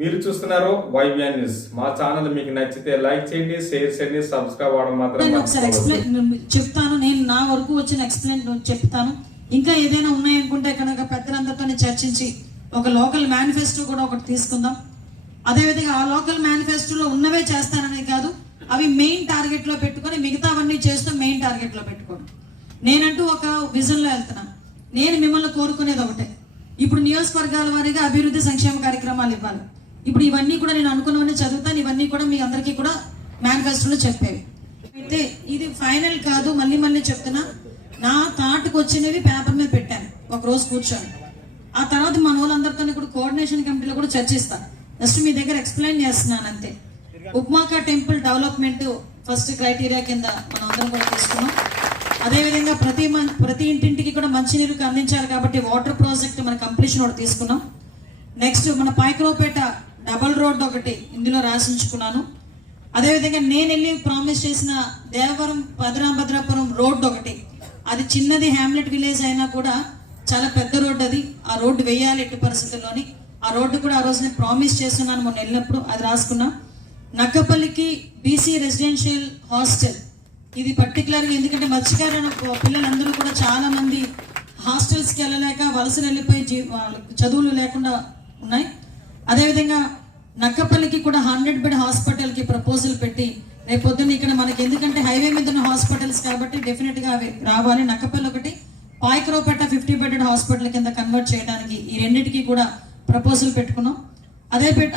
మీరు చూస్తున్నారు వైబిఎన్ న్యూస్. మా ఛానల్ మీకు నచ్చితే లైక్ చేయండి, షేర్ చేయండి, సబ్స్క్రైబ్ అవ్వడం మాత్రం ఒకసారి ఎక్స్ప్లెయిన్ చెప్తాను. నేను నా వరకు వచ్చిన ఎక్స్ప్లెయిన్ చెప్తాను. ఇంకా ఏదైనా ఉన్నాయనుకుంటే కనుక పెద్దలందరితో చర్చించి ఒక లోకల్ మేనిఫెస్టో కూడా ఒకటి తీసుకుందాం. అదేవిధంగా ఆ లోకల్ మేనిఫెస్టోలో ఉన్నవే చేస్తానని కాదు, అవి మెయిన్ టార్గెట్ లో పెట్టుకొని మిగతావన్నీ చేస్తూ మెయిన్ టార్గెట్ లో పెట్టుకోండి. నేనంటూ ఒక విజన్ లో వెళ్తున్నాను. నేను మిమ్మల్ని కోరుకునేది ఒకటే, ఇప్పుడు నియోజకవర్గాల వారీగా అభివృద్ధి సంక్షేమ కార్యక్రమాలు ఇవ్వాలి. ఇప్పుడు ఇవన్నీ కూడా నేను అనుకున్నవన్నీ చదువుతాను. ఇవన్నీ కూడా మీ అందరికీ కూడా మేనిఫెస్టోలో చెప్పేవి. అయితే ఇది ఫైనల్ కాదు, మళ్ళీ మళ్ళీ చెప్తున్నా. నా థాట్కి వచ్చినవి పేపర్ మీద పెట్టాను ఒక రోజు కూర్చొని. ఆ తర్వాత మన వాళ్ళందరితో కూడా కోఆర్డినేషన్ కమిటీలో కూడా చర్చిస్తాను. జస్ట్ మీ దగ్గర ఎక్స్ప్లెయిన్ చేస్తున్నాను అంతే. Upmaka temple development first criteria కింద మనం అందరం కూడా తీసుకున్నాం. అదేవిధంగా ప్రతి ఇంటింటికి కూడా మంచినీరుకి అందించాలి కాబట్టి వాటర్ ప్రాజెక్ట్ మన కంప్లీషన్ ఒకటి తీసుకున్నాం. నెక్స్ట్ మన పాయకరావుపేట డబల్ రోడ్ ఒకటి ఇందులో రాసించుకున్నాను. అదేవిధంగా నేను వెళ్ళి ప్రామిస్ చేసిన దేవవరం భద్రాపురం రోడ్ ఒకటి, అది చిన్నది హ్యామ్లెట్ విలేజ్ అయినా కూడా చాలా పెద్ద రోడ్డు. అది ఆ రోడ్డు వేయాలి ఎట్టి పరిస్థితుల్లోని. ఆ రోడ్డు కూడా ఆ రోజు నేను ప్రామిస్ చేస్తున్నాను మొన్న వెళ్ళినప్పుడు, అది రాసుకున్నా. నక్కపల్లికి బీసీ రెసిడెన్షియల్ హాస్టల్, ఇది పర్టికులర్గా ఎందుకంటే మత్స్యకారుల పిల్లలందరూ కూడా చాలా మంది హాస్టల్స్కి వెళ్ళలేక వలసలు వెళ్ళిపోయి చదువులు లేకుండా ఉన్నాయి. అదేవిధంగా నక్కపల్లికి కూడా 100 బెడ్ హాస్పిటల్కి ప్రపోజల్ పెట్టి రేపొద్దున ఇక్కడ మనకి ఎందుకంటే హైవే మీద ఉన్న హాస్పిటల్స్ కాబట్టి డెఫినెట్గా అవి రావాలి. నక్కపల్లి ఒకటి, పాయకరావుపేట 50 బెడెడ్ హాస్పిటల్ కింద కన్వర్ట్ చేయడానికి ఈ రెండింటికి కూడా ప్రపోజల్ పెట్టుకున్నాం.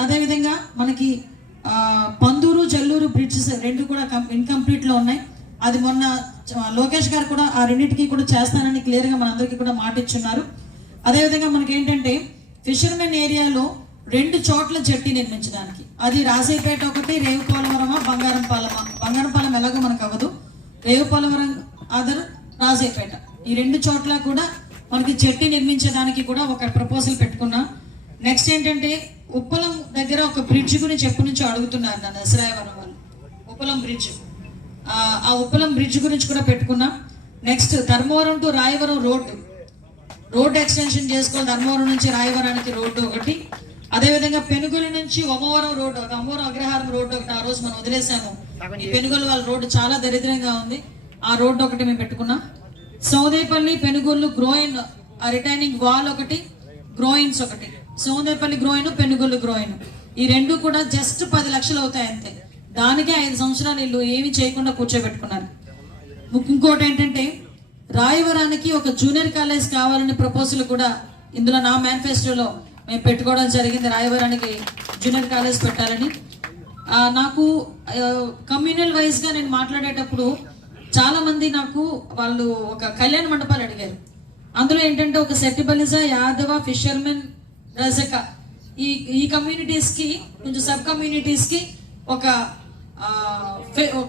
అదేవిధంగా మనకి పందూరు జల్లూరు బ్రిడ్జెస్ రెండు కూడా ఇన్కంప్లీట్లో ఉన్నాయి. అది మొన్న లోకేష్ గారు కూడా ఆ రెండింటికి కూడా చేస్తానని క్లియర్గా మనందరికీ కూడా మాట ఇచ్చున్నారు. అదేవిధంగా మనకి ఏంటంటే ఫిషర్మెన్ ఏరియాలో 2 చోట్ల జట్టి నిర్మించడానికి, అది రాజేపేట ఒకటి, రేవుపోలవరమా బంగారంపాలెం ఎలాగో మనకు అవ్వదు, రేవుపోలవరం అదర్ రాజేపేట, ఈ 2 చోట్ల కూడా మనకి జట్టి నిర్మించడానికి కూడా ఒక ప్రపోజల్ పెట్టుకున్నాం. నెక్స్ట్ ఏంటంటే ఉప్పలం దగ్గర ఒక బ్రిడ్జ్ గురించి ఎప్పటి నుంచో అడుగుతున్నారు నన్ను దసరాయవరం వాళ్ళు, ఉప్పలం బ్రిడ్జ్. ఆ ఉప్పలం బ్రిడ్జ్ గురించి కూడా పెట్టుకున్నాం. Next Dharmavaram to Rayavaram road extension చేసుకోవాలి. ధర్మవరం నుంచి రాయవరానికి రోడ్డు ఒకటి. అదేవిధంగా పెనుగొలి నుంచి ఒమవరం రోడ్డు, అమ్మవరం అగ్రహారం రోడ్డు ఒకటి ఆ రోజు మనం వదిలేసాము. ఈ పెనుగొలు వాళ్ళ రోడ్డు చాలా దరిద్రంగా ఉంది, ఆ రోడ్డు ఒకటి మేము పెట్టుకున్నాం. సౌదేపల్లి పెనుగొల్లు గ్రోయిన్ రిటైనింగ్ వాల్ ఒకటి, గ్రోయిన్స్ ఒకటి. సౌదేపల్లి గ్రోయిన్, పెనుగొల్లు గ్రోయిన్, ఈ 2 కూడా జస్ట్ 10 లక్షలు అవుతాయి అంతే. దానికే 5 సంవత్సరాలు వీళ్ళు ఏమి చేయకుండా కూర్చోబెట్టుకున్నారు. ఇంకోటి ఏంటంటే రాయవరానికి ఒక జూనియర్ కాలేజ్ కావాలని ప్రపోజల్ కూడా ఇందులో నా మేనిఫెస్టోలో మేము పెట్టుకోవడం జరిగింది. రాయవరానికి జూనియర్ కాలేజ్ పెట్టాలని. నాకు కమ్యూనల్ వైజ్గా నేను మాట్లాడేటప్పుడు చాలా మంది నాకు వాళ్ళు ఒక కళ్యాణ మండపాలు అడిగారు. అందులో ఏంటంటే ఒక సెట్టిబలిజా, యాదవ, ఫిషర్మెన్, రజక, ఈ కమ్యూనిటీస్కి కొంచెం సబ్ కమ్యూనిటీస్కి ఒక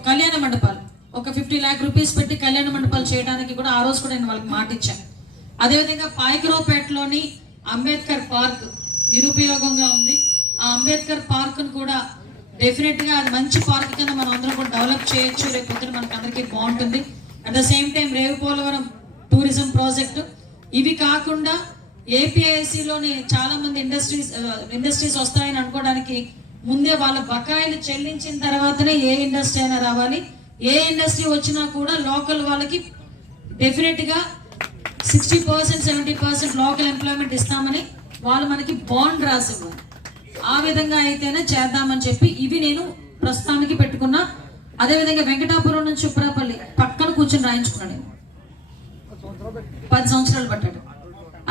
కళ్యాణ మండపాలు ఒక 50 lakh రూపీస్ పెట్టి కళ్యాణ మండపాలు చేయడానికి కూడా ఆ రోజు కూడా నేను వాళ్ళకి మాట ఇచ్చాను. అదేవిధంగా పాయకరావుపేటలోని అంబేద్కర్ పార్క్ నిరుపయోగంగా ఉంది. ఆ అంబేద్కర్ పార్క్ను కూడా డెఫినెట్గా అది మంచి పార్క్ కింద మనం అందరం కూడా డెవలప్ చేయొచ్చు. రేపు పొద్దున మనకు అందరికీ బాగుంటుంది. At the same time Revupolavaram tourism project. ఇవి కాకుండా ఏపీఐసిలోని చాలా మంది ఇండస్ట్రీస్ వస్తాయని అనుకోవడానికి ముందే వాళ్ళ బకాయిలు చెల్లించిన తర్వాతనే ఏ ఇండస్ట్రీ అయినా రావాలి. ఏ ఇండస్ట్రీ వచ్చినా కూడా లోకల్ వాళ్ళకి డెఫినెట్గా 60% 70% లోకల్ ఎంప్లాయ్మెంట్ ఇస్తామని వాళ్ళు మనకి బాండ్ రాసి ఇవ్వాలి. ఆ విధంగా అయితేనే చేద్దామని చెప్పి ఇవి నేను ప్రస్తుతానికి పెట్టుకున్నా. అదేవిధంగా వెంకటాపురం నుంచి ఉప్పరాపల్లి పక్కన కూర్చొని రాయించుకున్నాను నేను, 10 సంవత్సరాలు పట్టాడు,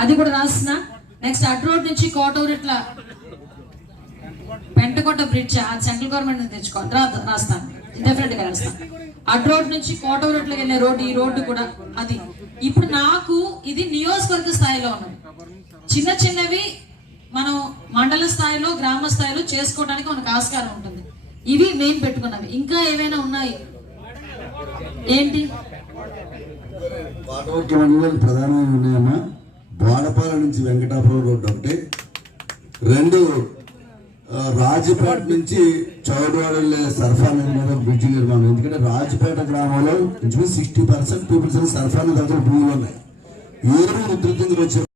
అది కూడా రాసిన. నెక్స్ట్ అడ్రోడ్ నుంచి కోటూరిట్ల పెంటకోట బ్రిడ్జ్, అది సెంట్రల్ గవర్నమెంట్ తెచ్చుకోవాలి, రాస్తాను, డెఫినెట్గా రాస్తాను. అడ్రోడ్ నుంచి కోటూరిట్లకి వెళ్ళే రోడ్డు, ఈ రోడ్డు కూడా అది. ఇప్పుడు నాకు ఇది నియోజకవర్గ స్థాయిలో ఉన్నది. చిన్న చిన్నవి మనం మండల స్థాయిలో, గ్రామ స్థాయిలో చేసుకోవడానికి మనకు ఆస్కారం ఉంటుంది. ఇవి మెయిన్ పెట్టుకున్నవి. ఇంకా ఏవైనా ఉన్నాయి ఏంటి? ప్రధానంగా ఉన్నాయమ్మా. బోడపాల నుంచి వెంకటాపురం రోడ్డు ఒకటి, 2 రాజపేట నుంచి చౌడవాడ సరఫరా నిర్మాణం, బ్రిడ్జ్ నిర్మాణం. ఎందుకంటే రాజపేట గ్రామంలో 60% 2% సరఫరా దగ్గర భూములు ఉన్నాయి. 7 ఉధృతంగా వచ్చే